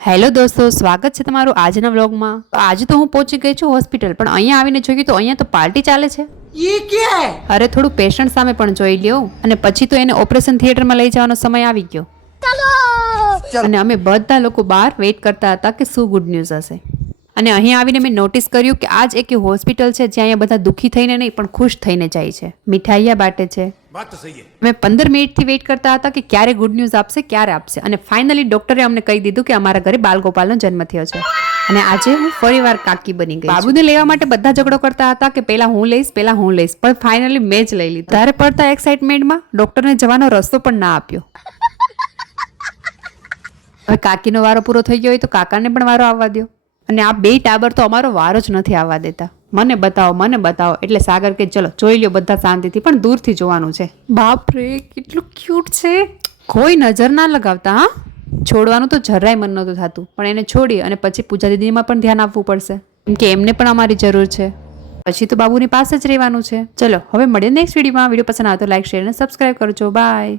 Hello દોસ્તો, સ્વાગત છે તમારું આજના વ્લોગમાં। તો આજે તો હું પહોંચી ગઈ છું હોસ્પિટલ, પણ અહીંયા આવીને જોયું તો અહીંયા તો પાર્ટી ચાલે છે। ये क्या है? અરે થોડું પેશન્ટ સામે પણ જોઈ લ્યો, અને પછી તો એને ઓપરેશન થિયેટરમાં લઈ જવાનો સમય આવી ગયો। અને અમે બધા લોકો બહાર વેઇટ કરતા હતા કે શું ગુડ ન્યૂઝ હશે। અને અહીં આવીને મેં નોટિસ કર્યું કે આજ એક હોસ્પિટલ છે જ્યાં અહીંયા બધા દુઃખી થઈને નહીં પણ ખુશ થઈને જાય છે, મીઠાઈયા બાટે છે। बात तो सही है। અમે 15 મિનિટથી વેઇટ કરતા હતા કે ક્યારે ગુડ ન્યૂઝ આપશે, ક્યારે આપશે, અને ફાઇનલી ડોક્ટરે અમને કહી દીધું કે અમારા ઘરે બાલગોપાલનો જન્મ થયો છે। અને આજે હું ફરીવાર કાકી બની ગઈ। બાબુને લેવા માટે બધા ઝઘડો કરતા હતા કે પહેલા હું લઈશ, પણ ફાઇનલી મેં જ લઈ લીધું। ત્યારે પડતા એક્સાઇટમેન્ટમાં ડોક્ટરને જવાનો રસ્તો પણ ના આપ્યો। હવે કાકીનો વારો પૂરો થઈ ગયો હોય તો કાકાને પણ વારો આવવા દો, અને આ બે ટાબર તો અમારો વારો જ નથી આવવા દેતા। મને બતાવો એટલે સાગર કે ચલો જોઈ લ્યો બધા શાંતિથી, પણ દૂરથી જોવાનું છે। બાપ રે, કેટલું ક્યુટ છે, કોઈ નજર ના લગાવતા। હા, છોડવાનું તો જરાય મન નહોતું થતું, પણ એને છોડી અને પછી પૂજા દીદીમાં પણ ધ્યાન આપવું પડશે, કેમ કે એમને પણ અમારી જરૂર છે। પછી તો બાબુની પાસે જ રહેવાનું છે। ચલો હવે મળીએ નેક્સ્ટ વિડીયોમાં। વિડીયો પસંદ આવે તો લાઈક, શેર અને સબસ્ક્રાઈબ કરજો। બાય।